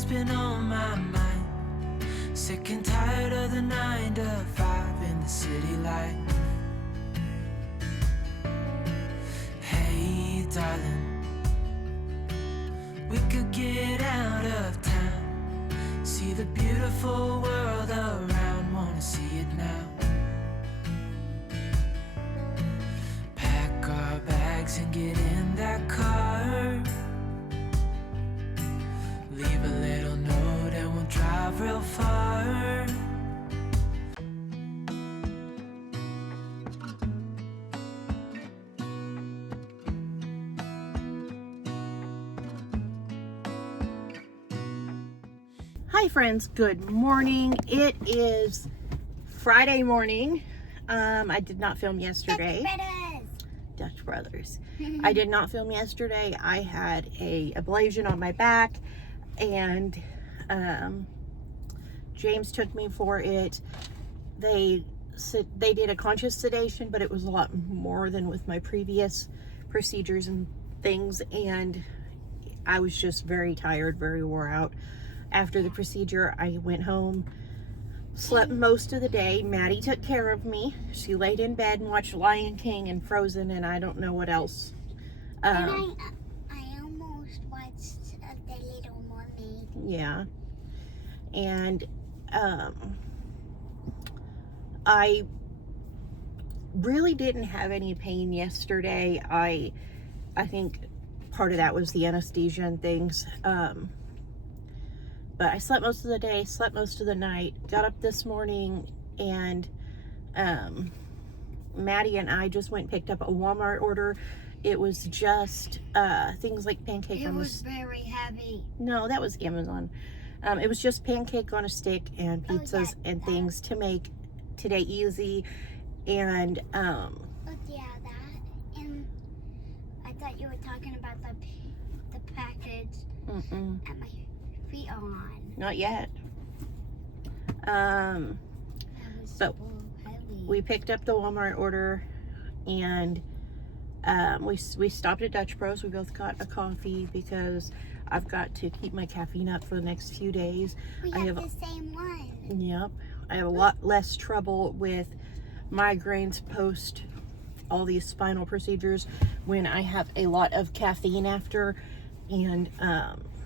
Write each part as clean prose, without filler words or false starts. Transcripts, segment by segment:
what's been on my mind. Sick and tired of the 9 to 5 in the city life. Hey, darling, we could get out of town, see the beautiful world around, wanna see it now. Pack our bags and get in that car, leave a little note and we'll drive real far. Hi friends, good morning. It is Friday morning. I did not film yesterday. Dutch Brothers. I did not film yesterday. I had a ablation on my back, and James took me for it. They did a conscious sedation, but it was a lot more than with my previous procedures and things, and I was just very tired, very wore out. After the procedure, I went home, slept most of the day. Maddie took care of me. She laid in bed and watched Lion King and Frozen, and I don't know what else. And I almost watched The Little Mermaid. Yeah. And I really didn't have any pain yesterday. I think part of that was the anesthesia and things. But I slept most of the day, slept most of the night, got up this morning, and Maddie and I just went and picked up a Walmart order. It was just things like pancake on a stick. It was very heavy. No, that was Amazon. It was just pancake on a stick and pizzas and things to make today easy. And Oh yeah, that. And I thought you were talking about the package at my feet on. Not yet. That was But so heavy. we picked up the Walmart order, and we stopped at Dutch Bros. We both got a coffee because I've got to keep my caffeine up for the next few days. We have the same one. Yep. I have a lot less trouble with migraines post all these spinal procedures when I have a lot of caffeine after. And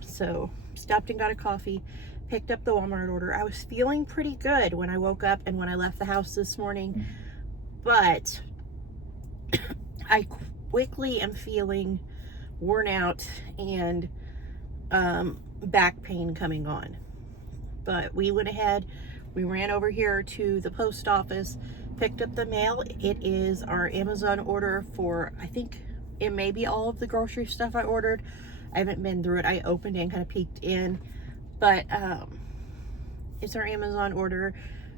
so stopped and got a coffee, picked up the Walmart order. I was feeling pretty good when I woke up and when I left the house this morning, but I quickly am feeling worn out and back pain coming on. But we went ahead, we ran over here to the post office, picked up the mail. It is our Amazon order for, I think it may be all of the grocery stuff I ordered. I haven't been through it. I opened it and kind of peeked in, but it's our Amazon order.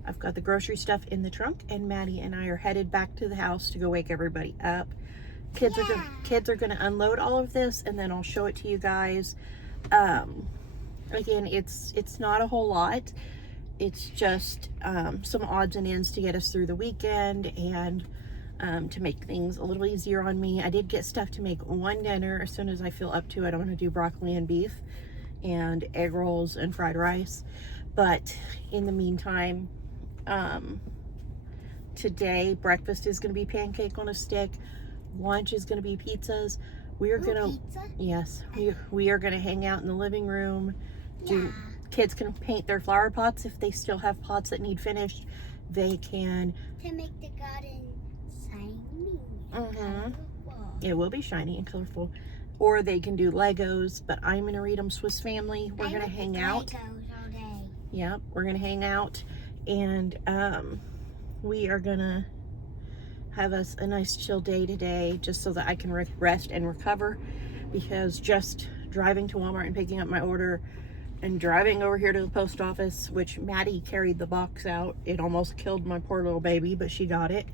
I've got the grocery stuff in the trunk, and Maddie and I are headed back to the house to go wake everybody up. Kids are gonna unload all of this, and then I'll show it to you guys. Again, it's not a whole lot. It's just some odds and ends to get us through the weekend, and to make things a little easier on me. I did get stuff to make one dinner as soon as I feel up to it. I'm going to do broccoli and beef and egg rolls and fried rice. But in the meantime, today breakfast is going to be pancake on a stick. Lunch is going to be pizzas. We are going to, yes, we are going to hang out in the living room. Kids can paint their flower pots if they still have pots that need finished. They can. To make the garden shiny. It will be shiny and colorful. Or they can do Legos, but I'm going to read them Swiss Family. We're going to hang out. Legos all day. Yep, we're going to hang out, and we are going to have us a nice chill day today, just so that I can rest and recover, because just driving to Walmart and picking up my order and driving over here to the post office, which Maddie carried the box out. It almost killed my poor little baby, but she got it.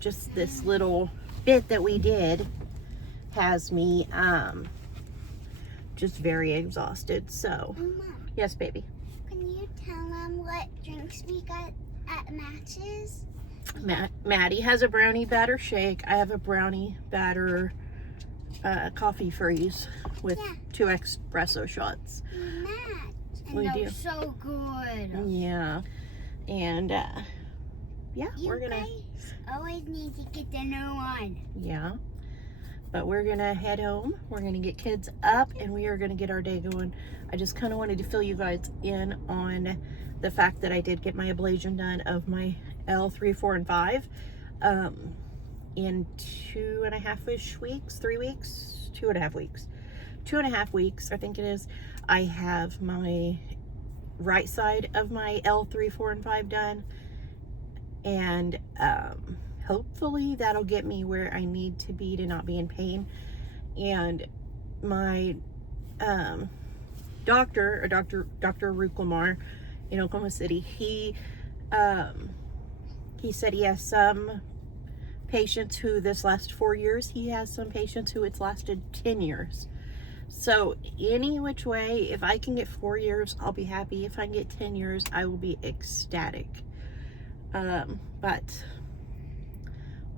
Just this little bit that we did has me just very exhausted. So, Mama, yes, baby. can you tell them what drinks we got at Matches? Maddie has a brownie batter shake. I have a brownie batter coffee freeze with Yeah. 2 espresso shots. Match. And We they're do. so good. Yeah. And yeah, You we're gonna guys always need to get the new one. yeah. But we're gonna head home. We're gonna get kids up and we are gonna get our day going. I just kind of wanted to fill you guys in on the fact that I did get my ablation done of my L3, 4, and 5 in 2.5-ish weeks, 3 weeks, 2.5 weeks. 2.5 weeks, I think it is. I have my right side of my L3, 4, and 5 done. And hopefully that'll get me where I need to be to not be in pain. And my Dr. Ruclamar in Oklahoma City, he said he has some patients who this lasts 4 years. He has some patients who it's lasted 10 years. So any which way, if I can get 4 years, I'll be happy. If I can get 10 years, I will be ecstatic. But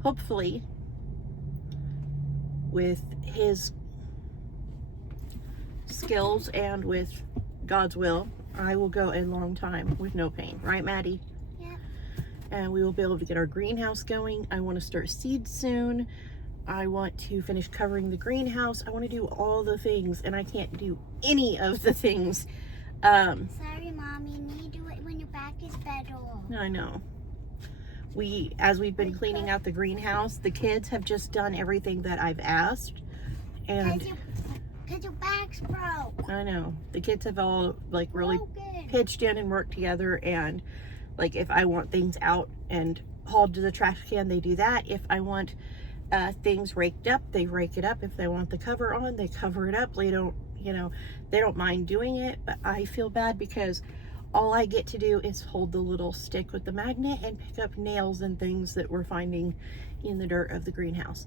hopefully with his skills and with God's will, I will go a long time with no pain. Right, Maddie? Yep. And we will be able to get our greenhouse going. I want to start seeds soon. I want to finish covering the greenhouse. I want to do all the things, and I can't do any of the things. Sorry, Mom. You need to do it when your back is better. I know. As we've been cleaning out the greenhouse, the kids have just done everything that I've asked. And Because your back's broke. I know. The kids have all like really Broken. pitched in and worked together, and like if I want things out and hauled to the trash can, they do that. If I want things raked up, they rake it up. If they want the cover on, they cover it up. They don't, they don't mind doing it, but I feel bad because all I get to do is hold the little stick with the magnet and pick up nails and things that we're finding in the dirt of the greenhouse.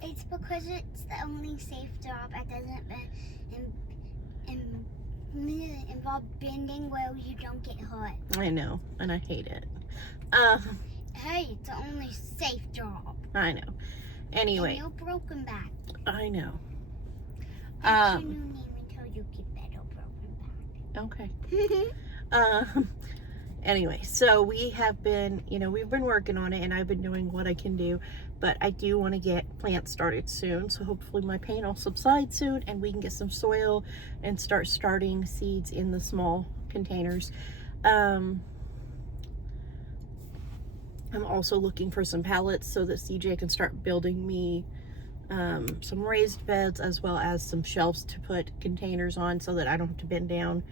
It's because it's the only safe job. It doesn't involve bending where you don't get hurt. I know, and I hate it. Hey, it's the only safe job. I know. Anyway. And you're broken back. I know. That's your new name until you get better, broken back. Okay. Anyway, so we have been, we've been working on it, and I've been doing what I can do, but I do want to get plants started soon, so hopefully my pain will subside soon and we can get some soil and start starting seeds in the small containers. I'm also looking for some pallets so that CJ can start building me some raised beds, as well as some shelves to put containers on so that I don't have to bend down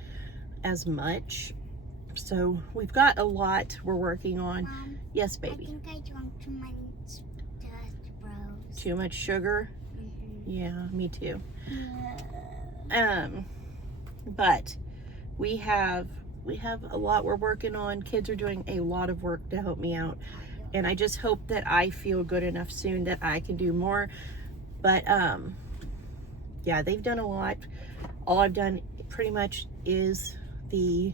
as much. So we've got a lot we're working on. Mom, Yes, I baby. think I drank too much dust, bros. Too much sugar? Mm-hmm. Yeah, me too. But we have a lot we're working on. Kids are doing a lot of work to help me out, and I just hope that I feel good enough soon that I can do more. But yeah, they've done a lot. All I've done pretty much is the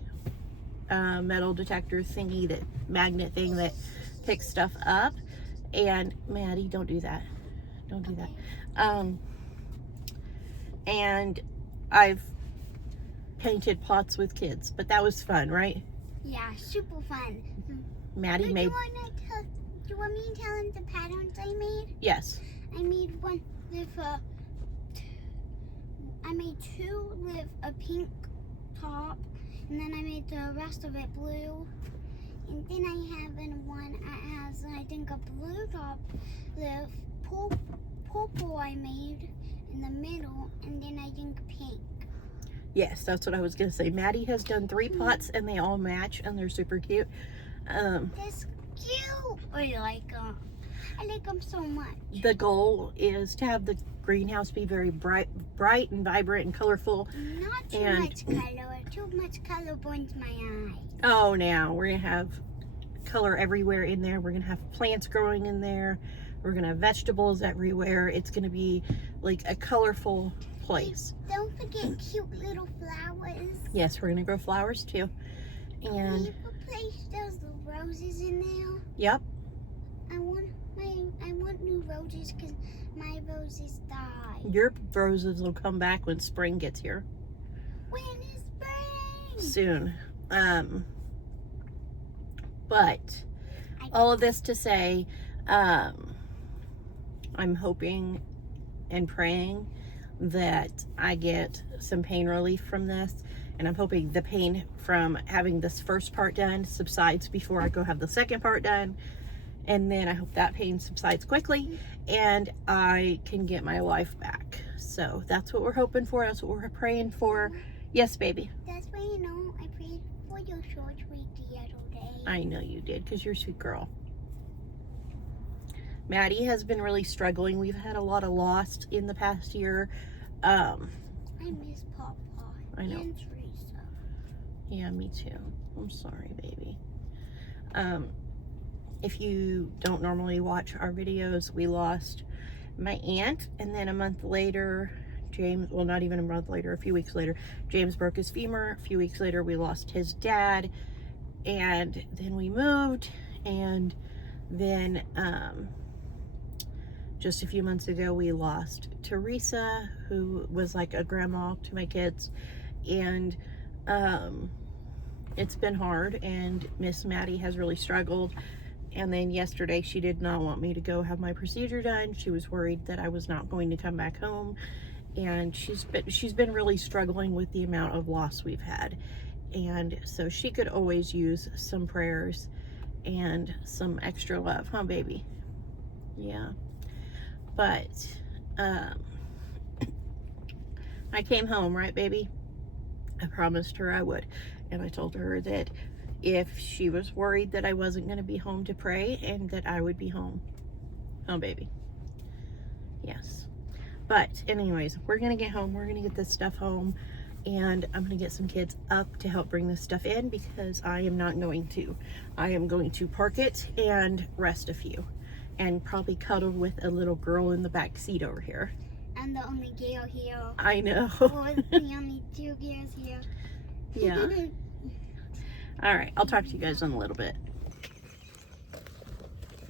metal detector thingy, that magnet thing that picks stuff up. And Maddie, don't do that. Don't do that. And I've painted pots with kids, but that was fun, right? Yeah, super fun. Maddie Do made. you want me to tell him the patterns I made? Yes. I made one with I made two with a pink top, and then I made the rest of it blue. And then I have one that has, I think, a blue top with purple I made in the middle, and then I think pink. Yes, that's what I was gonna say. Maddie has done 3 pots, and they all match, and they're super cute. That's cute. I like them. I like them so much. The goal is to have the greenhouse be very bright and vibrant and colorful. Not too And- much color. Too much color burns my eye. Oh, now we're gonna have color everywhere in there. We're gonna have plants growing in there. We're gonna have vegetables everywhere. It's gonna be like a colorful place. Don't forget cute little flowers. Yes, we're gonna grow flowers too. Can And we replace those roses in there? yep, I want new roses because My roses die. Your roses will come back when spring gets here. When is spring? Soon. But all of this to say, I'm hoping and praying that I get some pain relief from this, and I'm hoping the pain from having this first part done subsides before I go have the second part done, and then I hope that pain subsides quickly and I can get my life back. So that's what we're hoping for. That's what we're praying for. Yes, baby. That's why you know I prayed for your surgery the other day. I know you did, because you're a sweet girl. Maddie has been really struggling. We've had a lot of loss in the past year. I miss Papa. I know. And Teresa. Yeah, me too. I'm sorry, baby. If you don't normally watch our videos, we lost my aunt, and then a month later, James, well, not even a month later, a few weeks later, James broke his femur. A few weeks later, we lost his dad, and then we moved, and then just a few months ago, we lost Teresa, who was like a grandma to my kids, and it's been hard, and Miss Maddie has really struggled. And then yesterday, she did not want me to go have my procedure done. She was worried that I was not going to come back home, and she's been really struggling with the amount of loss we've had. And so she could always use some prayers and some extra love, huh, baby? Yeah. But I came home, right, baby? I promised her I would, and I told her that if she was worried that I wasn't going to be home to pray, and that I would be home. Oh, baby. Yes. But anyways, we're going to get home. We're going to get this stuff home, and I'm going to get some kids up to help bring this stuff in, because I am not going to. I am going to park it and rest a few, and probably cuddle with a little girl in the back seat over here. I'm the only girl here. I know. Or the only two girls here. Yeah. All right, I'll talk to you guys in a little bit.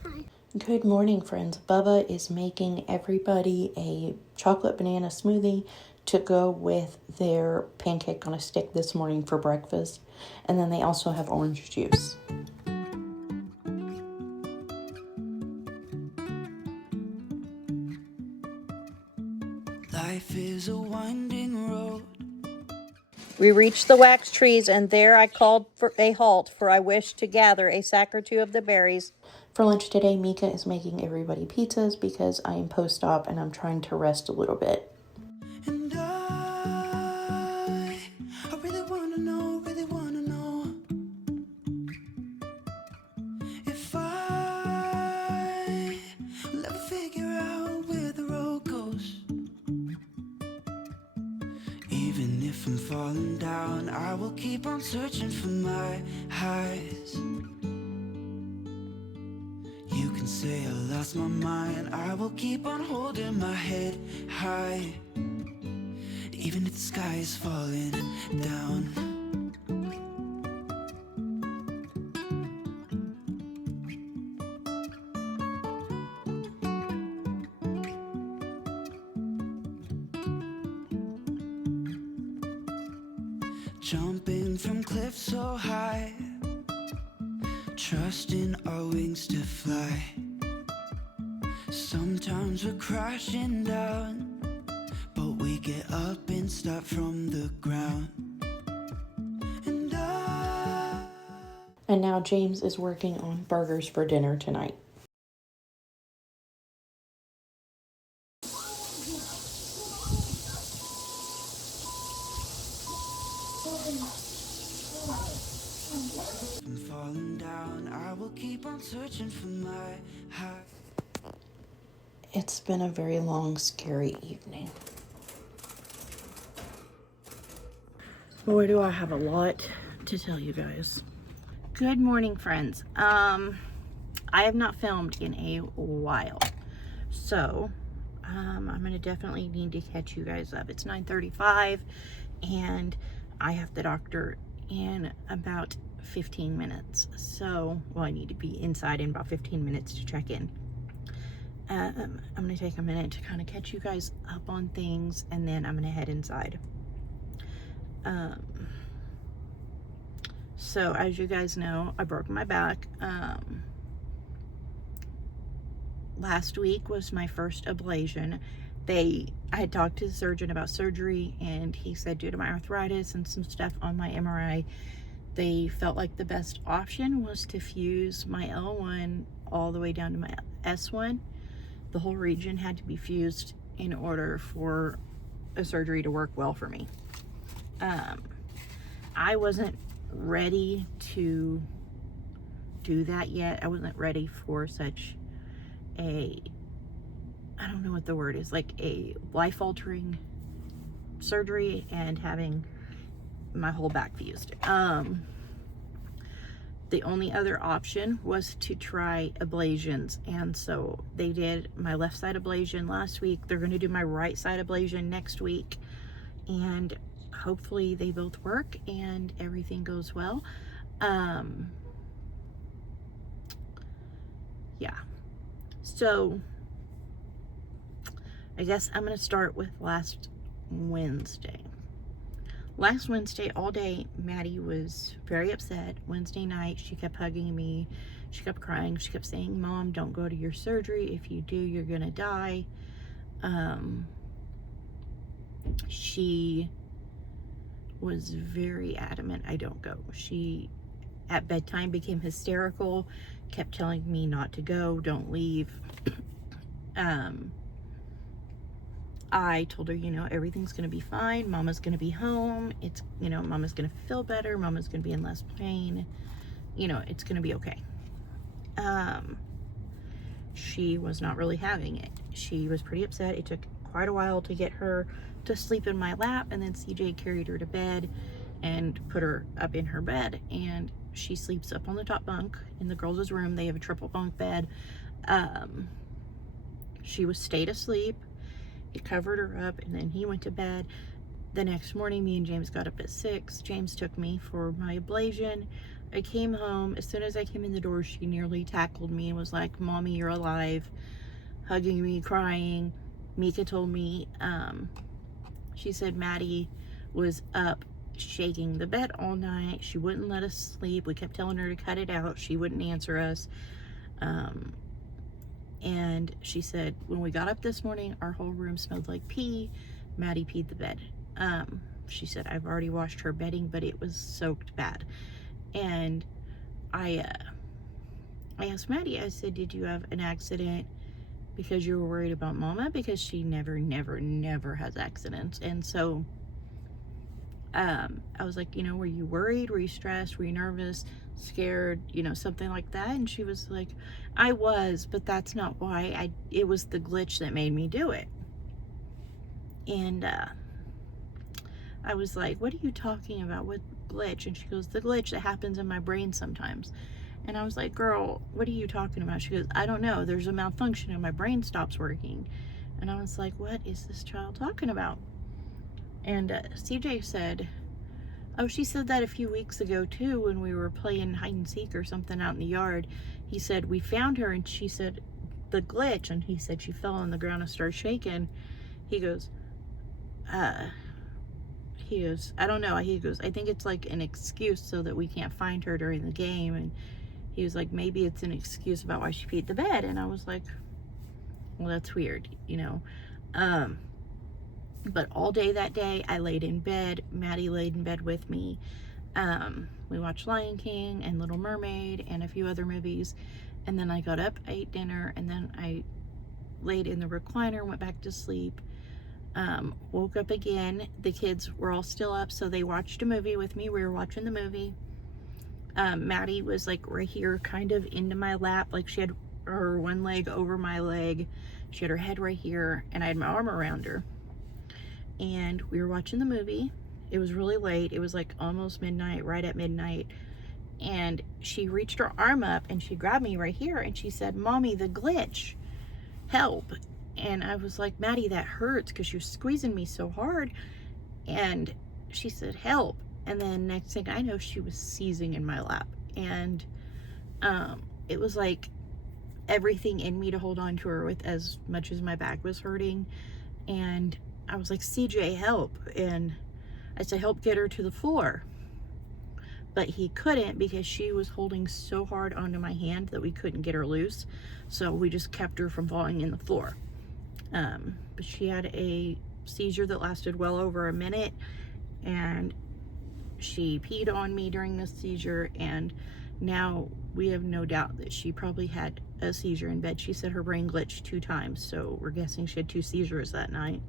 Hi. Good morning, friends. Bubba is making everybody a chocolate banana smoothie to go with their pancake on a stick this morning for breakfast. And then they also have orange juice. Life is a winding road. We reached the wax trees, and there I called for a halt, for I wished to gather a sack or two of the berries. For lunch today, Mika is making everybody pizzas because I am post-op and I'm trying to rest a little bit. And I really wanna know if I will ever figure out where the road goes. Even if I'm falling down, I will keep on searching for my highs. You can say I lost my mind, I will keep on holding my head high. Even if the sky is falling down. Jumping from cliffs so high, trusting our wings to fly. Sometimes we're crashing down, but we get up and start from the ground. And now James is working on burgers for dinner tonight. I'm falling down, I will keep on searching for my high. It's been a very long, scary evening. Boy, do I have a lot to tell you guys. Good morning, friends. I have not filmed in a while, so I'm gonna definitely need to catch you guys up. It's 9:35, and I have the doctor in about 15 minutes. So, well, I need to be inside in about 15 minutes to check in. I'm going to take a minute to kind of catch you guys up on things, and then I'm going to head inside. So as you guys know, I broke my back. Last week was my first ablation. I had talked to the surgeon about surgery, and he said due to my arthritis and some stuff on my MRI, they felt like the best option was to fuse my L1 all the way down to my S1. The whole region had to be fused in order for a surgery to work well for me. I wasn't ready to do that yet. I wasn't ready for such I don't know what the word is, like a life-altering surgery and having my whole back fused. The only other option was to try ablations, and so they did my left side ablation last week. They're going to do my right side ablation next week, and hopefully they both work and everything goes well. Yeah, so I guess I'm going to start with last Wednesday. Last Wednesday, all day, Maddie was very upset. Wednesday night, she kept hugging me. She kept crying. She kept saying, Mom, don't go to your surgery. If you do, you're going to die. She was very adamant I don't go. She, at bedtime, became hysterical, kept telling me not to go, don't leave. I told her, you know, everything's going to be fine. Mama's going to be home. It's, you know, Mama's going to feel better. Mama's going to be in less pain. You know, it's going to be okay. She was not really having it. She was pretty upset. It took quite a while to get her to sleep in my lap, and then CJ carried her to bed and put her up in her bed, and she sleeps up on the top bunk in the girls' room. They have a triple bunk bed. She stayed asleep. He covered her up, and then he went to bed. The next morning, me and James got up at 6. James took me for my ablation. I came home. As soon as I came in the door, she nearly tackled me and was like, Mommy, you're alive, hugging me, crying. Mika told me, she said Maddie was up shaking the bed all night. She wouldn't let us sleep. We kept telling her to cut it out. She wouldn't answer us. And she said, when we got up this morning, our whole room smelled like pee. Maddie peed the bed. She said, I've already washed her bedding, but it was soaked bad. And I asked Maddie, I said, did you have an accident because you were worried about Mama? Because she never has accidents. And so I was like, you know, were you worried? Were you stressed? Were you nervous? Scared? You know, something like that? And she was like, I was, but that's not why. It was the glitch that made me do it. And I was like, what are you talking about? What glitch? And she goes, the glitch that happens in my brain sometimes. And I was like, girl, what are you talking about? She goes, I don't know. There's a malfunction and my brain stops working. And I was like, what is this child talking about? And CJ said, oh, she said that a few weeks ago too when we were playing hide and seek or something out in the yard. He said, we found her, and she said, the glitch. And he said she fell on the ground and started shaking. He goes, I don't know. He goes, I think it's like an excuse so that we can't find her during the game. And he was like, maybe it's an excuse about why she peed the bed. And I was like, well, that's weird, you know. But all day that day, I laid in bed. Maddie laid in bed with me. We watched Lion King and Little Mermaid and a few other movies. And then I got up, ate dinner, and then I laid in the recliner, went back to sleep. Woke up again. The kids were all still up, so they watched a movie with me. We were watching the movie. Maddie was like right here, kind of into my lap. Like she had her one leg over my leg. She had her head right here, and I had my arm around her. And we were watching the movie. It was really late. It was like almost midnight, right at midnight. And she reached her arm up and she grabbed me right here and she said, Mommy, the glitch, help. And I was like, Maddie, that hurts, because she was squeezing me so hard. And she said, help. And then next thing I know, she was seizing in my lap. And it was like everything in me to hold on to her with, as much as my back was hurting. And I was like, CJ, help. And I said, help get her to the floor. But he couldn't, because she was holding so hard onto my hand that we couldn't get her loose. So we just kept her from falling in the floor. But she had a seizure that lasted well over a minute, and she peed on me during the seizure, and now we have no doubt that she probably had a seizure in bed. She said her brain glitched 2 times, so we're guessing she had 2 seizures that night.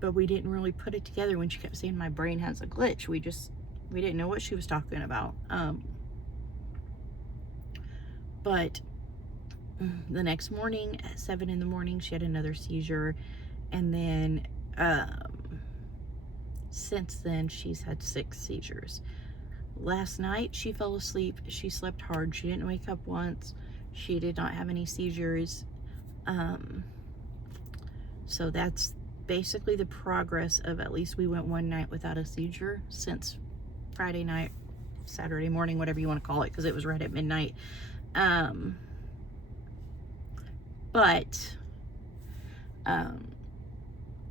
But we didn't really put it together when she kept saying my brain has a glitch. We didn't know what she was talking about. But the next morning at 7 in the morning, she had another seizure. And then since then, she's had 6 seizures. Last night, she fell asleep. She slept hard. She didn't wake up once. She did not have any seizures. So that's basically the progress of, at least we went one night without a seizure since Friday night, Saturday morning, whatever you want to call it, because it was right at midnight. But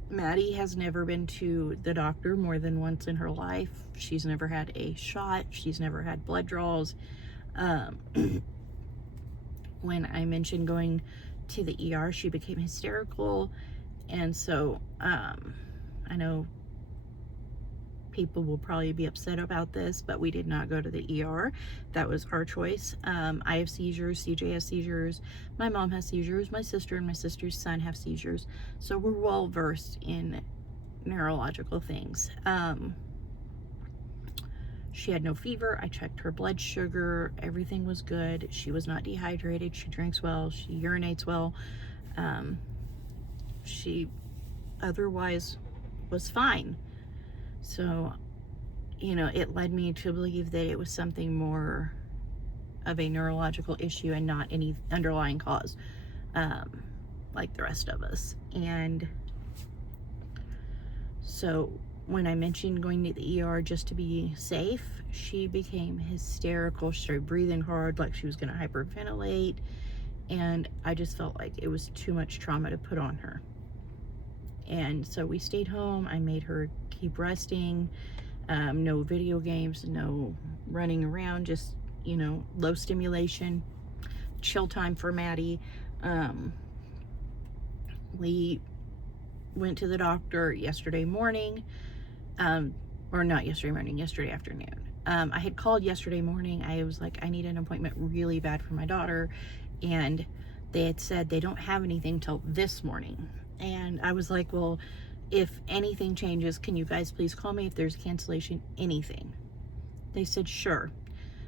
Maddie has never been to the doctor more than once in her life. She's never had a shot. She's never had blood draws. When I mentioned going to the ER, she became hysterical. And so I know people will probably be upset about this, but we did not go to the ER. That was our choice. I have seizures. CJ has seizures. My mom has seizures. My sister and my sister's son have seizures. So we're well versed in neurological things. She had no fever. I checked her blood sugar. Everything was good. She was not dehydrated. She drinks well. She urinates well. She otherwise was fine. So, you know, it led me to believe that it was something more of a neurological issue and not any underlying cause, like the rest of us. And so when I mentioned going to the ER just to be safe, she became hysterical. She started breathing hard, like she was going to hyperventilate. And I just felt like it was too much trauma to put on her. And so we stayed home. I made her keep resting. No video games, no running around, just, you know, low stimulation, chill time for Maddie. We went to the doctor yesterday morning, or not yesterday morning, yesterday afternoon. I had called yesterday morning. I was like, I need an appointment really bad for my daughter. And they had said they don't have anything till this morning. And I was like, well, if anything changes, can you guys please call me if there's cancellation, anything? They said, sure.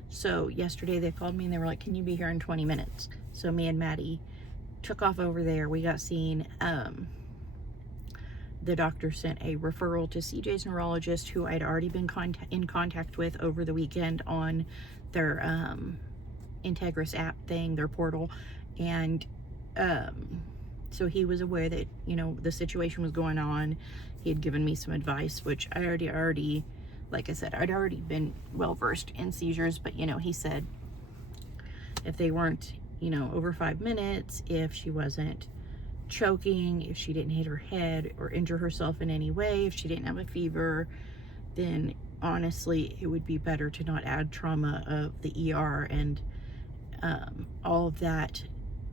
So yesterday they called me and they were like, can you be here in 20 minutes? So me and Maddie took off over there. We got seen. The doctor sent a referral to CJ's neurologist, who I'd already been in contact with over the weekend on their Integris app thing, their portal. And so he was aware that, you know, the situation was going on. He had given me some advice, which I already, like I said, I'd already been well versed in seizures. But, you know, he said if they weren't, you know, over 5 minutes, if she wasn't choking, if she didn't hit her head or injure herself in any way, if she didn't have a fever, then honestly it would be better to not add trauma of the ER and all of that,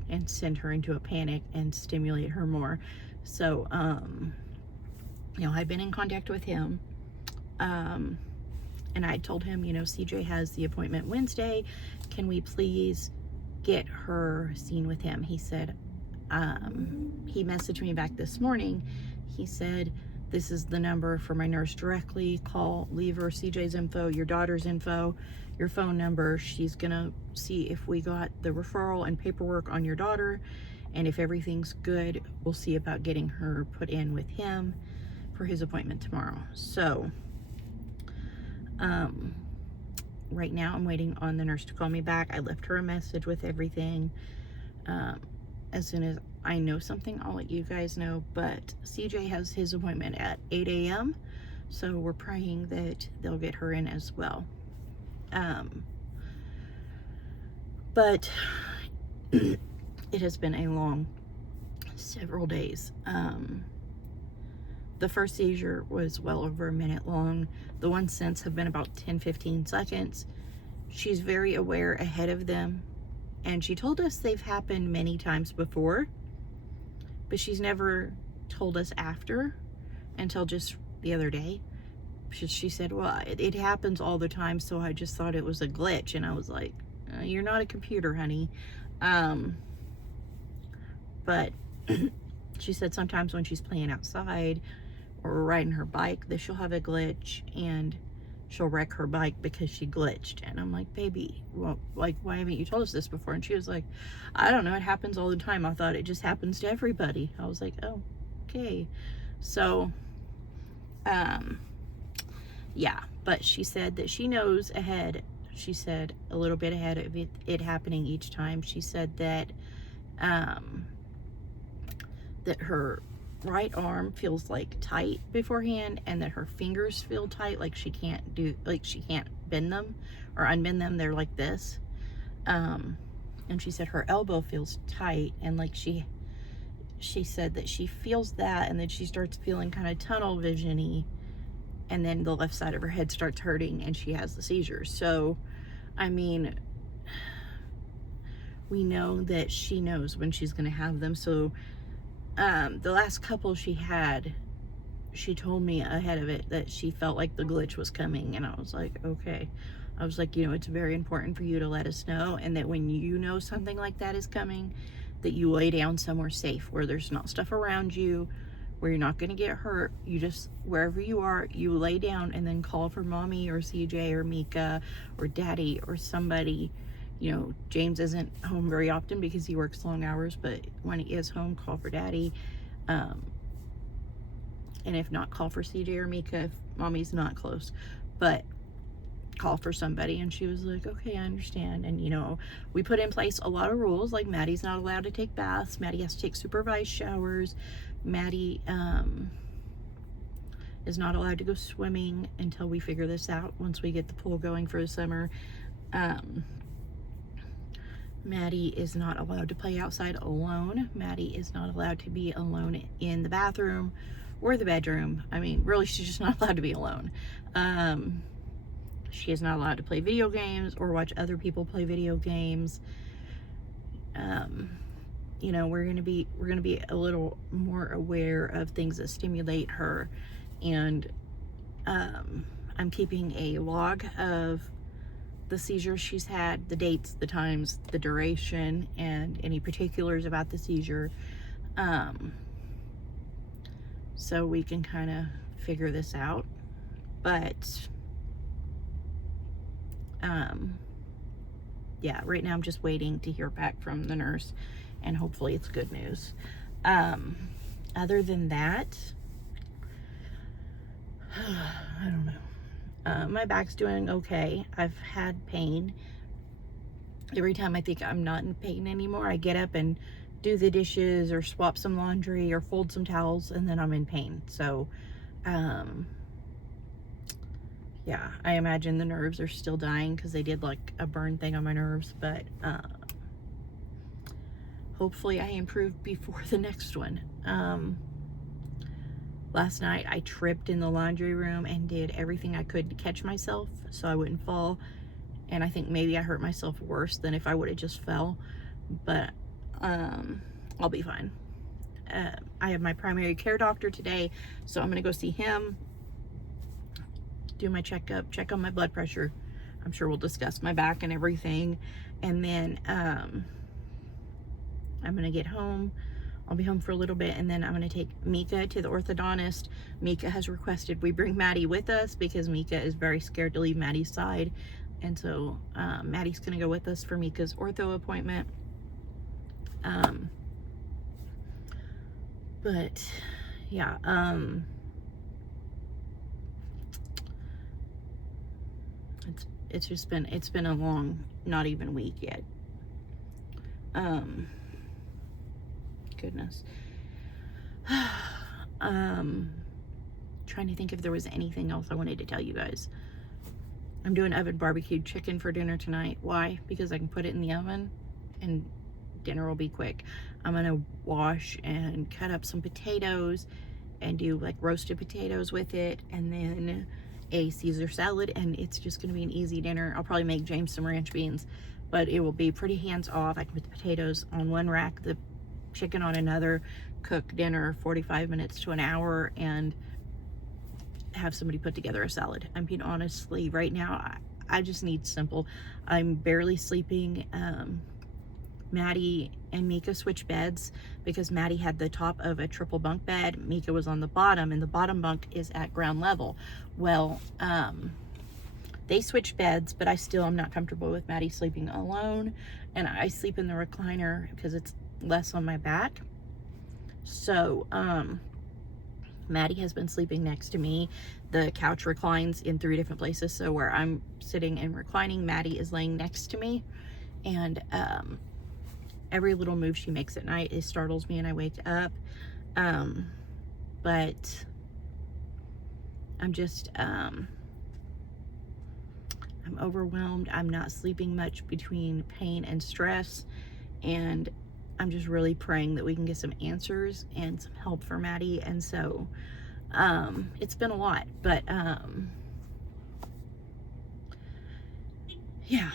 and send her into a panic and stimulate her more. So you know, I've been in contact with him, and I told him, you know, CJ has the appointment Wednesday, can we please get her seen with him? He said, he messaged me back this morning. He said, this is the number for my nurse directly. Call, leave her CJ's info, your daughter's info, your phone number. She's gonna see if we got the referral and paperwork on your daughter, and if everything's good, we'll see about getting her put in with him for his appointment tomorrow. So right now I'm waiting on the nurse to call me back. I left her a message with everything. As soon as I know something, I'll let you guys know. But CJ has his appointment at 8 a.m. So we're praying that they'll get her in as well. But it has been a long several days. The first seizure was well over a minute long. The ones since have been about 10-15 seconds. She's very aware ahead of them, and she told us they've happened many times before, but she's never told us after until just the other day. She said, well, it happens all the time, so I just thought it was a glitch. And I was like, you're not a computer, honey. But she said sometimes when she's playing outside or riding her bike, that she'll have a glitch and she'll wreck her bike because she glitched. And I'm like, baby, well, like, why haven't you told us this before? And she was like, I don't know, it happens all the time. I thought it just happens to everybody. I was like, oh, okay. So, yeah, but she said that she knows ahead. She said a little bit ahead of it happening each time. She said that, that her right arm feels like tight beforehand, and that her fingers feel tight, like she can't bend them or unbend them. They're like this. And she said her elbow feels tight, and like she said that she feels that, and then she starts feeling kind of tunnel vision-y, and then the left side of her head starts hurting and she has the seizures. So, I mean, we know that she knows when she's gonna have them. So the last couple she had, she told me ahead of it that she felt like the glitch was coming, and I was like, okay. I was like, you know, it's very important for you to let us know, and that when you know something like that is coming, that you lay down somewhere safe where there's not stuff around you, where you're not going to get hurt. You just, wherever you are, you lay down and then call for mommy or CJ or Mika or daddy or somebody. You know, James isn't home very often because he works long hours, but when he is home, call for daddy. And if not, call for CJ or Mika if mommy's not close. But call for somebody. And she was like, okay, I understand. And, you know, we put in place a lot of rules, like Maddie's not allowed to take baths. Maddie has to take supervised showers. Maddie is not allowed to go swimming until we figure this out, once we get the pool going for the summer. Maddie is not allowed to play outside alone. Maddie is not allowed to be alone in the bathroom or the bedroom. I mean, really, she's just not allowed to be alone. She is not allowed to play video games or watch other people play video games. You know, we're gonna be a little more aware of things that stimulate her, and I'm keeping a log of the seizures she's had, the dates, the times, the duration, and any particulars about the seizure, so we can kind of figure this out. But yeah, right now I'm just waiting to hear back from the nurse, and hopefully it's good news. Other than that, I don't know. My back's doing okay. I've had pain. Every time I think I'm not in pain anymore, I get up and do the dishes or swap some laundry or fold some towels, and then I'm in pain. So, yeah, I imagine the nerves are still dying because they did like a burn thing on my nerves, but hopefully I improve before the next one. Last night I tripped in the laundry room and did everything I could to catch myself so I wouldn't fall, and I think maybe I hurt myself worse than if I would have just fell, but I'll be fine. I have my primary care doctor today, so I'm gonna go see him, do my checkup, check on my blood pressure. I'm sure we'll discuss my back and everything, and then I'm gonna get home. I'll be home for a little bit, and then I'm gonna take Mika to the orthodontist. Mika has requested we bring Maddie with us because Mika is very scared to leave Maddie's side, and so Maddie's gonna go with us for Mika's ortho appointment. But yeah, it's been a long, not even week yet. Goodness. Trying to think if there was anything else I wanted to tell you guys. I'm doing oven barbecued chicken for dinner tonight. Why? Because I can put it in the oven and dinner will be quick. I'm gonna wash and cut up some potatoes and do like roasted potatoes with it, and then a Caesar salad, and it's just gonna be an easy dinner. I'll probably make James some ranch beans, but it will be pretty hands off. I can put the potatoes on one rack, the chicken on another, cook dinner 45 minutes to an hour, and have somebody put together a salad. I mean, honestly, right now, I just need simple. I'm barely sleeping. Maddie and Mika switched beds because Maddie had the top of a triple bunk bed. Mika was on the bottom, and the bottom bunk is at ground level. Well, they switched beds, but I still am not comfortable with Maddie sleeping alone, and I sleep in the recliner because it's less on my back. So, Maddie has been sleeping next to me. The couch reclines in 3 different places, so where I'm sitting and reclining, Maddie is laying next to me, and every little move she makes at night, it startles me and I wake up. But I'm just I'm overwhelmed. I'm not sleeping much between pain and stress, and I'm just really praying that we can get some answers and some help for Maddie. And so it's been a lot, but yeah,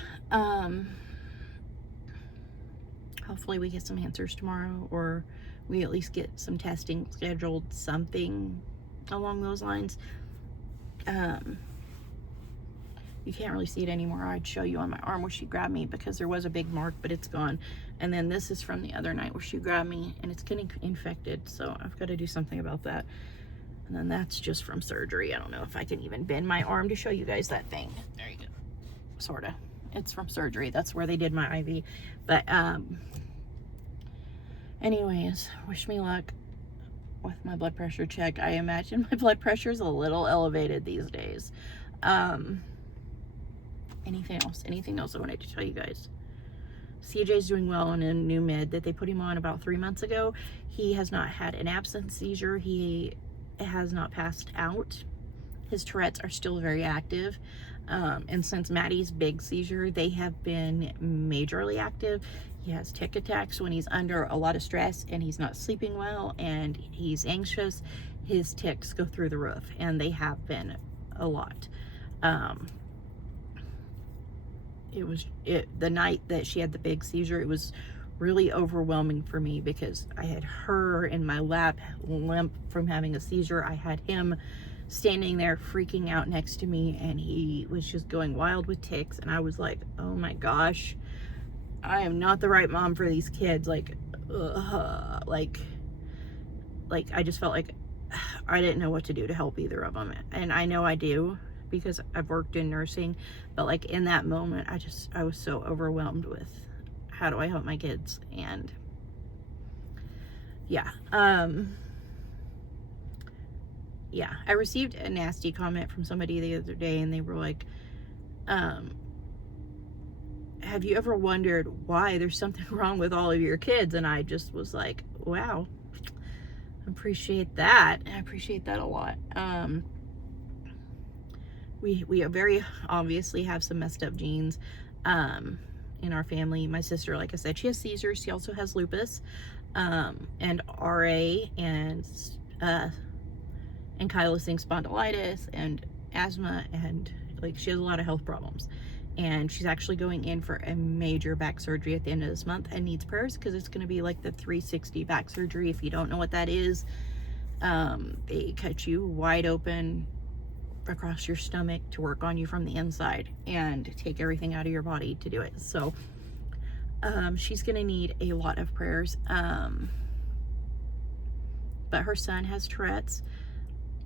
hopefully we get some answers tomorrow, or we at least get some testing scheduled, something along those lines. You can't really see it anymore. I'd show you on my arm where she grabbed me because there was a big mark, but it's gone. And then this is from the other night where she grabbed me, and it's getting infected, so I've got to do something about that. And then that's just from surgery. I don't know if I can even bend my arm to show you guys that thing. There you go. Sorta. It's from surgery. That's where they did my IV. But anyways, wish me luck with my blood pressure check. I imagine my blood pressure is a little elevated these days. Anything else I wanted to tell you guys? CJ's doing well in a new med that they put him on about 3 months ago. He has not had an absence seizure. He has not passed out. His Tourette's are still very active. And since Maddie's big seizure, they have been majorly active. He has tic attacks when he's under a lot of stress and he's not sleeping well and he's anxious. His tics go through the roof, and they have been a lot. The night that she had the big seizure, it was really overwhelming for me because I had her in my lap, limp from having a seizure. I had him standing there freaking out next to me, and he was just going wild with tics, and I was like, oh my gosh, I am not the right mom for these kids. Like I just felt like I didn't know what to do to help either of them, and I know I do because I've worked in nursing, but like in that moment, I was so overwhelmed with how do I help my kids. And yeah, I received a nasty comment from somebody the other day, and they were like, have you ever wondered why there's something wrong with all of your kids? And I just was like, wow, I appreciate that. I appreciate that a lot. We very obviously have some messed up genes in our family. My sister, like I said, she has seizures. She also has lupus, and RA, and ankylosing spondylitis, and asthma, and like she has a lot of health problems. And she's actually going in for a major back surgery at the end of this month and needs prayers because it's going to be like the 360 back surgery. If you don't know what that is, they cut you wide open across your stomach to work on you from the inside and take everything out of your body to do it. So she's gonna need a lot of prayers. But her son has Tourette's,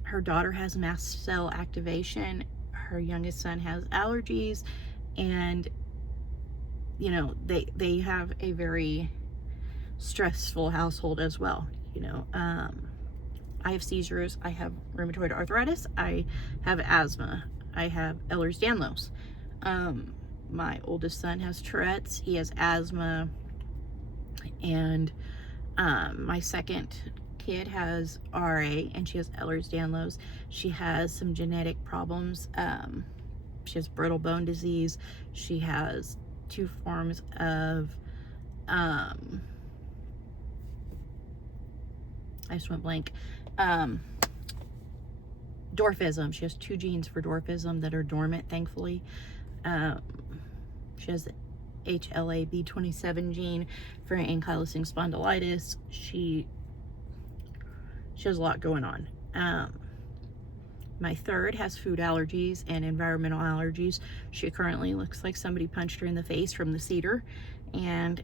her daughter has mast cell activation, her youngest son has allergies, and you know, they have a very stressful household as well. You know, I have seizures, I have rheumatoid arthritis, I have asthma, I have Ehlers-Danlos. My oldest son has Tourette's, he has asthma, and my second kid has RA and she has Ehlers-Danlos. She has some genetic problems She has brittle bone disease. She has 2 forms of, I just went blank, dwarfism. She has 2 genes for dwarfism that are dormant, thankfully. She has the HLA-B27 gene for ankylosing spondylitis. She has a lot going on. My third has food allergies and environmental allergies. She currently looks like somebody punched her in the face from the cedar, and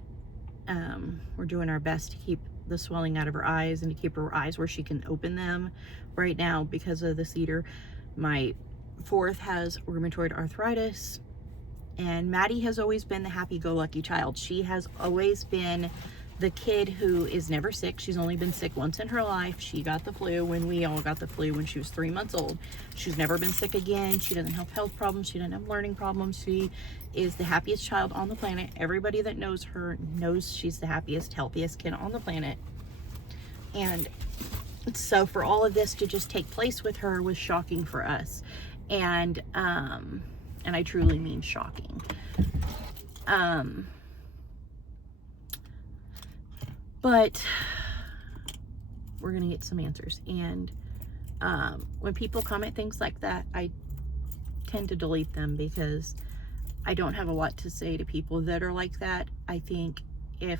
we're doing our best to keep the swelling out of her eyes and to keep her eyes where she can open them right now because of the cedar. My fourth has rheumatoid arthritis, and Maddie has always been the happy-go-lucky child. She has always been the kid who is never sick. She's only been sick once in her life. She got the flu when we all got the flu when she was 3 months old. She's never been sick again. She doesn't have health problems. She doesn't have learning problems. She is the happiest child on the planet. Everybody that knows her knows she's the happiest, healthiest kid on the planet. And so for all of this to just take place with her was shocking for us. And I truly mean shocking. But we're gonna get some answers. And when people comment things like that, I tend to delete them because I don't have a lot to say to people that are like that. I think if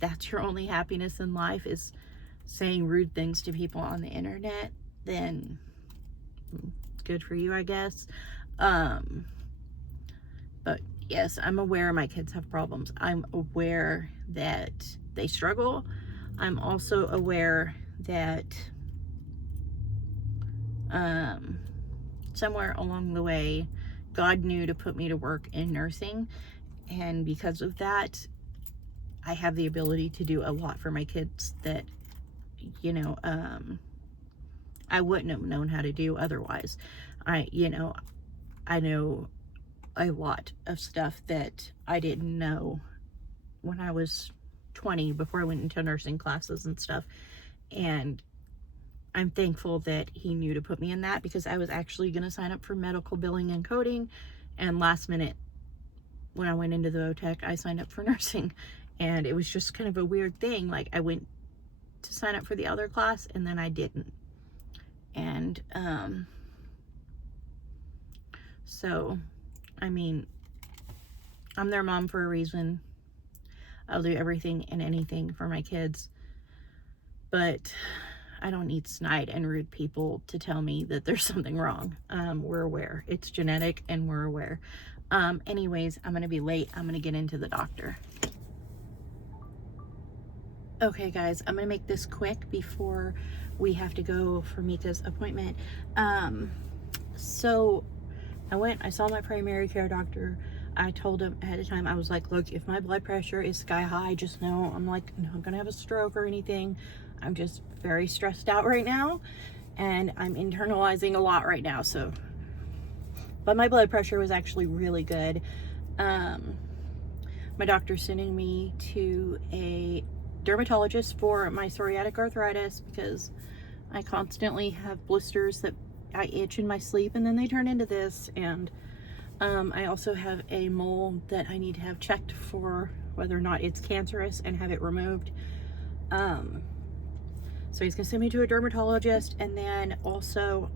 that's your only happiness in life is saying rude things to people on the internet, then good for you, I guess. But yes, I'm aware my kids have problems. I'm aware that they struggle. I'm also aware that somewhere along the way, God knew to put me to work in nursing. And because of that, I have the ability to do a lot for my kids that, you know, I wouldn't have known how to do otherwise. I know a lot of stuff that I didn't know when I was 20 before I went into nursing classes and stuff. And I'm thankful that he knew to put me in that, because I was actually going to sign up for medical billing and coding, and last minute when I went into the OTech, I signed up for nursing. And it was just kind of a weird thing. Like, I went to sign up for the other class and then I didn't. And so I mean, I'm their mom for a reason. I'll do everything and anything for my kids, but I don't need snide and rude people to tell me that there's something wrong. We're aware it's genetic, and we're aware. Anyways, I'm gonna be late. I'm gonna get into the doctor. Okay guys, I'm gonna make this quick before we have to go for Mika's appointment. So I saw my primary care doctor. I told him ahead of time, I was like, look, if my blood pressure is sky high, just know I'm like not gonna have a stroke or anything. I'm just very stressed out right now, and I'm internalizing a lot right now. So, but my blood pressure was actually really good. My doctor's sending me to a dermatologist for my psoriatic arthritis, because I constantly have blisters that I itch in my sleep and then they turn into this. And I also have a mole that I need to have checked for whether or not it's cancerous and have it removed. So he's gonna send me to a dermatologist, and then also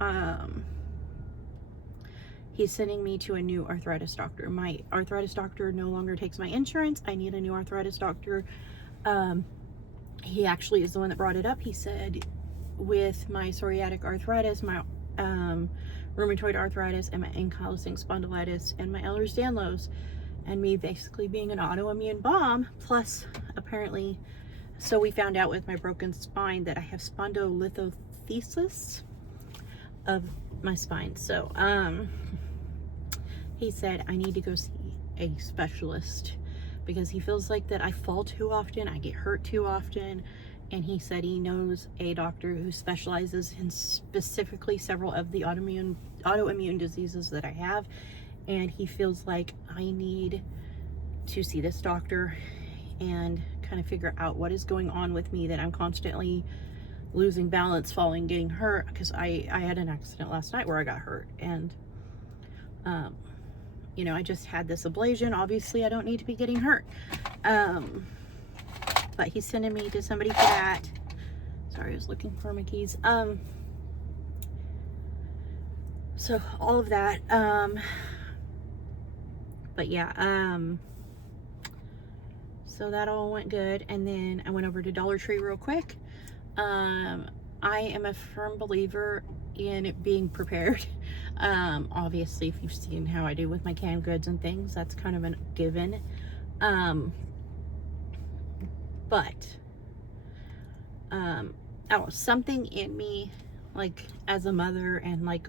he's sending me to a new arthritis doctor. My arthritis doctor no longer takes my insurance. I need a new arthritis doctor. He actually is the one that brought it up. He said with my psoriatic arthritis, my rheumatoid arthritis, and my ankylosing spondylitis, and my Ehlers-Danlos, and me basically being an autoimmune bomb, plus apparently, so we found out with my broken spine that I have spondylolisthesis of my spine. So he said I need to go see a specialist, because he feels like that I fall too often, I get hurt too often. And he said he knows a doctor who specializes in specifically several of the autoimmune diseases that I have, and he feels like I need to see this doctor and kind of figure out what is going on with me, that I'm constantly losing balance, falling, getting hurt, because I had an accident last night where I got hurt. And You know, I just had this ablation. Obviously, I don't need to be getting hurt. But he's sending me to somebody for that. Sorry, I was looking for my keys. So all of that. But yeah, so that all went good. And then I went over to Dollar Tree real quick. I am a firm believer in being prepared. Obviously, if you've seen how I do with my canned goods and things, that's kind of a given. Something in me, like as a mother and like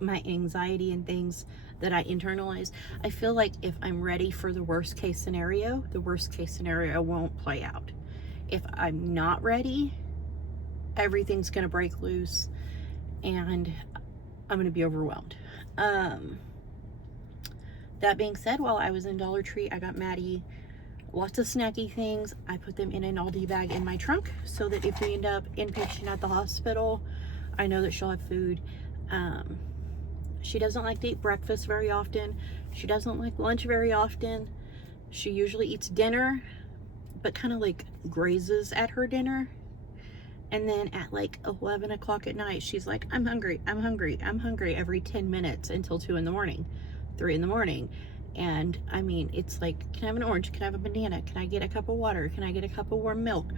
my anxiety and things that I internalize, I feel like if I'm ready for the worst case scenario, the worst case scenario won't play out. If I'm not ready, everything's gonna break loose and I'm gonna be overwhelmed. That being said, while I was in Dollar Tree, I got Maddie lots of snacky things. I put them in an Aldi bag in my trunk so that if we end up inpatient at the hospital, I know that she'll have food. She doesn't like to eat breakfast very often. She doesn't like lunch very often. She usually eats dinner, but kind of like grazes at her dinner. And then at like 11 o'clock at night, she's like, I'm hungry, I'm hungry, I'm hungry every 10 minutes until 2 in the morning, 3 in the morning. And I mean, it's like, can I have an orange? Can I have a banana? Can I get a cup of water? Can I get a cup of warm milk?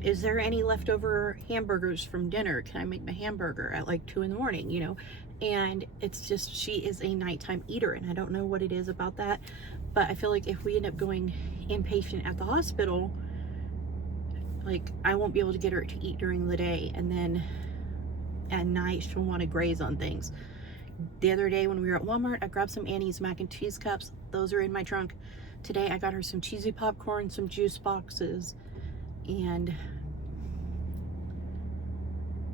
Is there any leftover hamburgers from dinner? Can I make my hamburger at like 2 in the morning, you know? And it's just, she is a nighttime eater, and I don't know what it is about that, but I feel like if we end up going inpatient at the hospital, like I won't be able to get her to eat during the day, and then at night she'll want to graze on things. The other day when we were at Walmart, I grabbed some Annie's mac and cheese cups. Those are in my trunk. Today I got her some cheesy popcorn, some juice boxes, and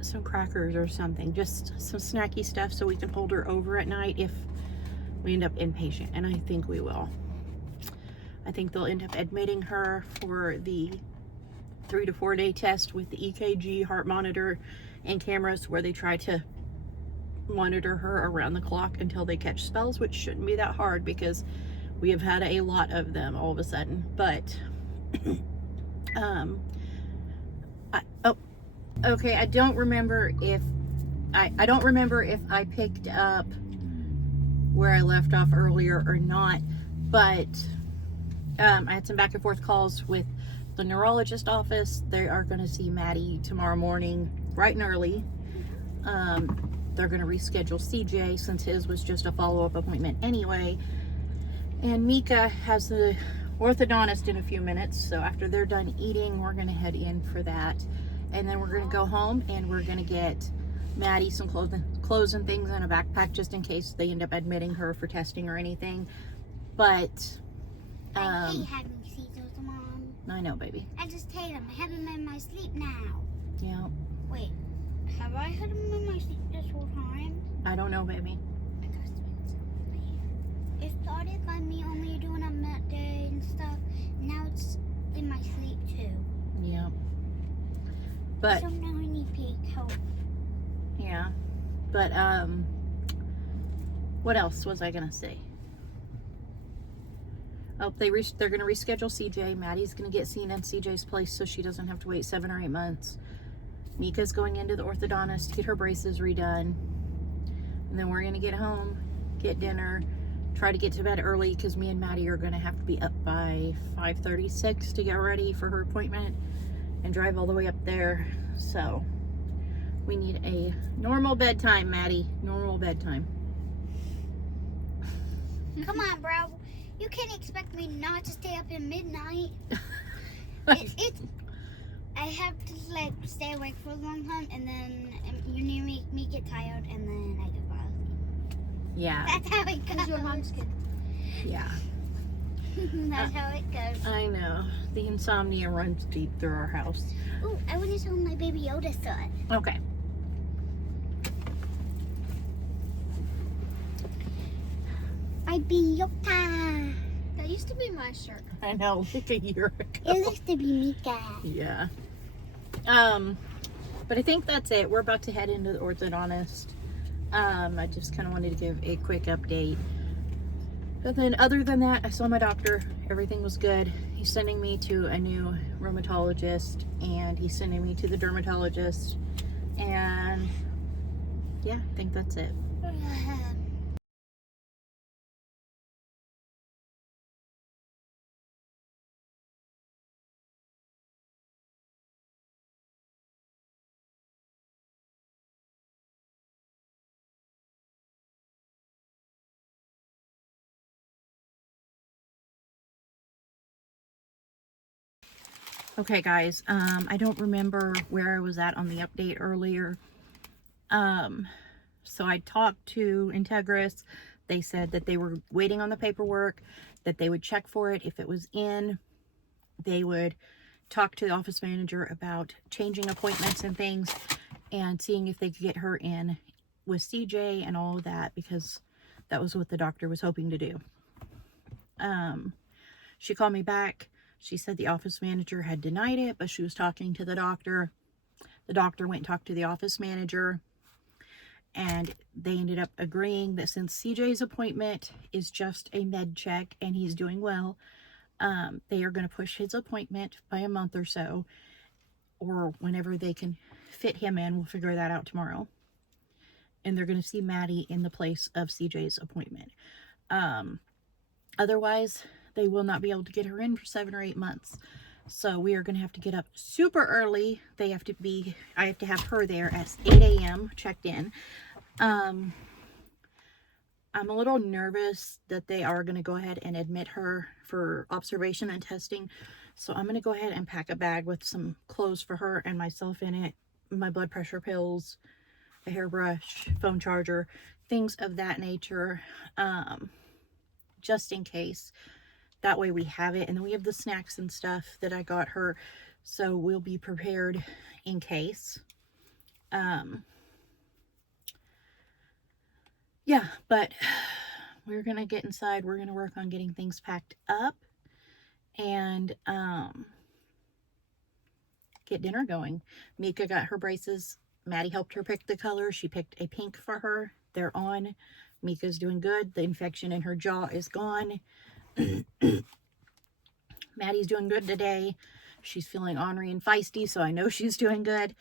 some crackers or something, just some snacky stuff so we can hold her over at night if we end up inpatient, and I think we will. I think they'll end up admitting her for the 3 to 4 day test with the EKG, heart monitor, and cameras, where they try to monitor her around the clock until they catch spells, which shouldn't be that hard because we have had a lot of them all of a sudden. But okay, I don't remember if I picked up where I left off earlier or not, but I had some back and forth calls with the neurologist office. They are going to see Maddie tomorrow morning bright and early. They're going to reschedule CJ since his was just a follow-up appointment anyway, and Mika has the orthodontist in a few minutes, so after they're done eating, we're going to head in for that. And then we're going to go home and we're going to get Maddie some clothes and things in a backpack just in case they end up admitting her for testing or anything. But I hate having seizures, Mom. I know, baby. I just hate them. I have them in my sleep now. Yeah. Wait, have I had them in my sleep this whole time? I don't know, baby. I got something. It started by me only doing them that day and stuff. Now it's in my sleep too. Yeah. But so now I need big help. yeah. But what else was I gonna say? Oh, they're gonna reschedule CJ. Maddie's gonna get seen in CJ's place so she doesn't have to wait 7 or 8 months. Mika's going into the orthodontist to get her braces redone, and then we're gonna get home, get dinner, try to get to bed early because me and Maddie are gonna have to be up by 5:36 to get ready for her appointment and drive all the way up there. So we need a normal bedtime, Maddie. Normal bedtime. Come on, bro. You can't expect me not to stay up at midnight. I have to like stay awake for a long time, and then you need to make me get tired, and then I get fall. Yeah. That's how it goes. Your mom's good. Yeah. That's how it goes. I know. The insomnia runs deep through our house. Ooh, I want to show my baby Yoda son. Okay. Baby Yoda. That used to be my shirt. I know, like a year ago. It used to be Mika. Yeah. But I think that's it. We're about to head into the orthodontist. I just kind of wanted to give a quick update. But then other than that, I saw my doctor. Everything was good. He's sending me to a new rheumatologist, and he's sending me to the dermatologist. And yeah, I think that's it. Okay guys, I don't remember where I was at on the update earlier. So I talked to Integris. They said that they were waiting on the paperwork, that they would check for it. If it was in, they would talk to the office manager about changing appointments and things and seeing if they could get her in with CJ and all of that, because that was what the doctor was hoping to do. She called me back. She said the office manager had denied it, but she was talking to the doctor. The doctor went and talked to the office manager, and they ended up agreeing that since CJ's appointment is just a med check and he's doing well, they are going to push his appointment by a month or so, or whenever they can fit him in. We'll figure that out tomorrow. And they're going to see Maddie in the place of CJ's appointment. Otherwise, they will not be able to get her in for 7 or 8 months. So we are going to have to get up super early. I have to have her there at 8 a.m. checked in. I'm a little nervous that they are going to go ahead and admit her for observation and testing. So I'm going to go ahead and pack a bag with some clothes for her and myself in it, my blood pressure pills, a hairbrush, phone charger, things of that nature, just in case. That way we have it, and then we have the snacks and stuff that I got her, so we'll be prepared in case. Yeah, but we're gonna get inside. We're gonna work on getting things packed up and get dinner going. Mika got her braces. Maddie helped her pick the color. She picked a pink for her. They're on. Mika's doing good. The infection in her jaw is gone. Maddie's doing good today. She's feeling ornery and feisty, so I know she's doing good.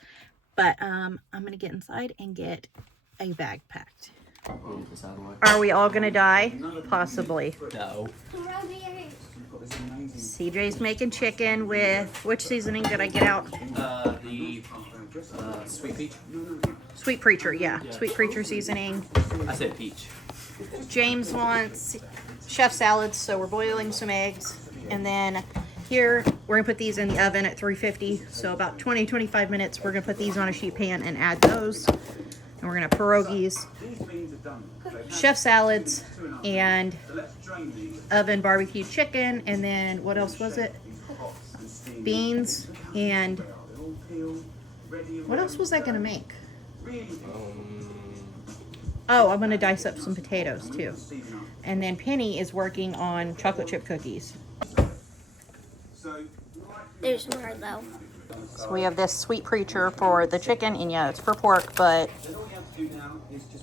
But I'm gonna get inside and get a bag packed. Are we all gonna die? Possibly. No. CJ's making chicken with, which seasoning did I get out? The sweet peach. Sweet Preacher, yeah. Sweet Preacher seasoning. I said peach. James wants chef salads, so we're boiling some eggs. And then here, we're gonna put these in the oven at 350. So about 20-25 minutes, we're gonna put these on a sheet pan and add those. And we're gonna have pierogies, chef salads, and oven barbecued chicken. And then what else was it? Beans, and what else was I gonna make? Oh, I'm gonna dice up some potatoes too. And then Penny is working on chocolate chip cookies. There's more though. So we have this Sweet Preacher for the chicken, and yeah, it's for pork, but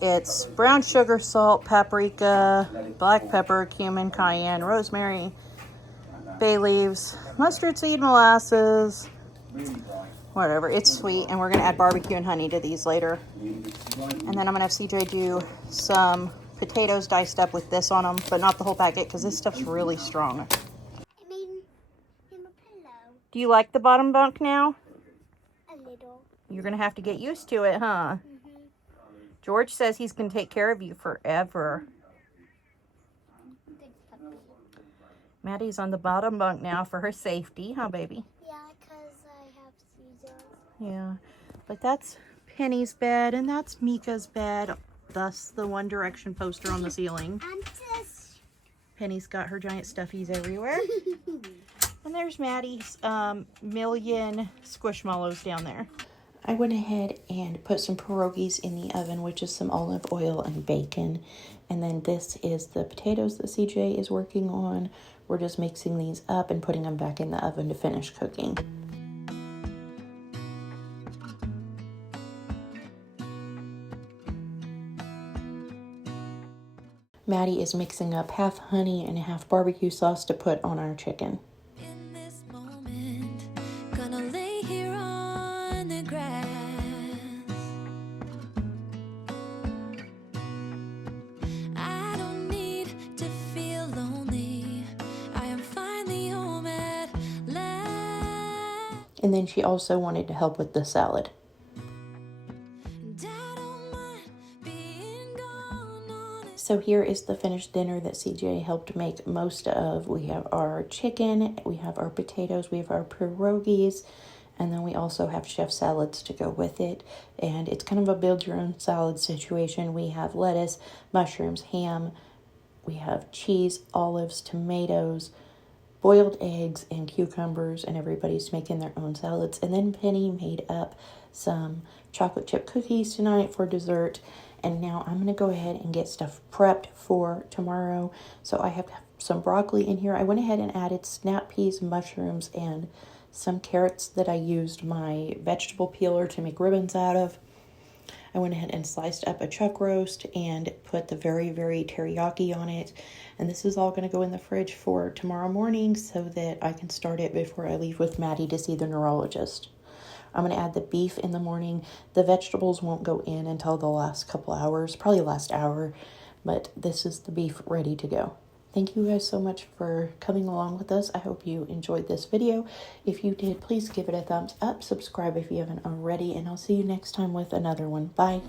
it's brown sugar, salt, paprika, black pepper, cumin, cayenne, rosemary, bay leaves, mustard seed, molasses, whatever. It's sweet, and we're gonna add barbecue and honey to these later. And then I'm gonna have CJ do some potatoes diced up with this on them, but not the whole packet because this stuff's really strong. I mean, in a pillow. Do you like the bottom bunk now? A little. You're gonna have to get used to it, huh? George says he's gonna take care of you forever. Good puppy. Maddie's on the bottom bunk now for her safety, huh, baby? Yeah, because I have seizures. Yeah, but that's Penny's bed, and that's Mika's bed, thus the One Direction poster on the ceiling. And this. Penny's got her giant stuffies everywhere. And there's Maddie's million squishmallows down there. I went ahead and put some pierogies in the oven, which is some olive oil and bacon. And then this is the potatoes that CJ is working on. We're just mixing these up and putting them back in the oven to finish cooking. Maddie is mixing up half honey and half barbecue sauce to put on our chicken. In this moment, gonna lay here on the grass. I don't need to feel lonely. I am finally home at last. And then she also wanted to help with the salad. And I don't mind being gone on a So here is the finished dinner that CJ helped make most of. We have our chicken, we have our potatoes, we have our pierogies, and then we also have chef salads to go with it. And it's kind of a build your own salad situation. We have lettuce, mushrooms, ham, we have cheese, olives, tomatoes, boiled eggs, and cucumbers, and everybody's making their own salads. And then Penny made up some chocolate chip cookies tonight for dessert. And now I'm going to go ahead and get stuff prepped for tomorrow. So I have some broccoli in here. I went ahead and added snap peas, mushrooms, and some carrots that I used my vegetable peeler to make ribbons out of. I went ahead and sliced up a chuck roast and put the very, very teriyaki on it. And this is all going to go in the fridge for tomorrow morning so that I can start it before I leave with Maddie to see the neurologist. I'm going to add the beef in the morning. The vegetables won't go in until the last couple hours, probably last hour. But this is the beef ready to go. Thank you guys so much for coming along with us. I hope you enjoyed this video. If you did, please give it a thumbs up. Subscribe if you haven't already. And I'll see you next time with another one. Bye.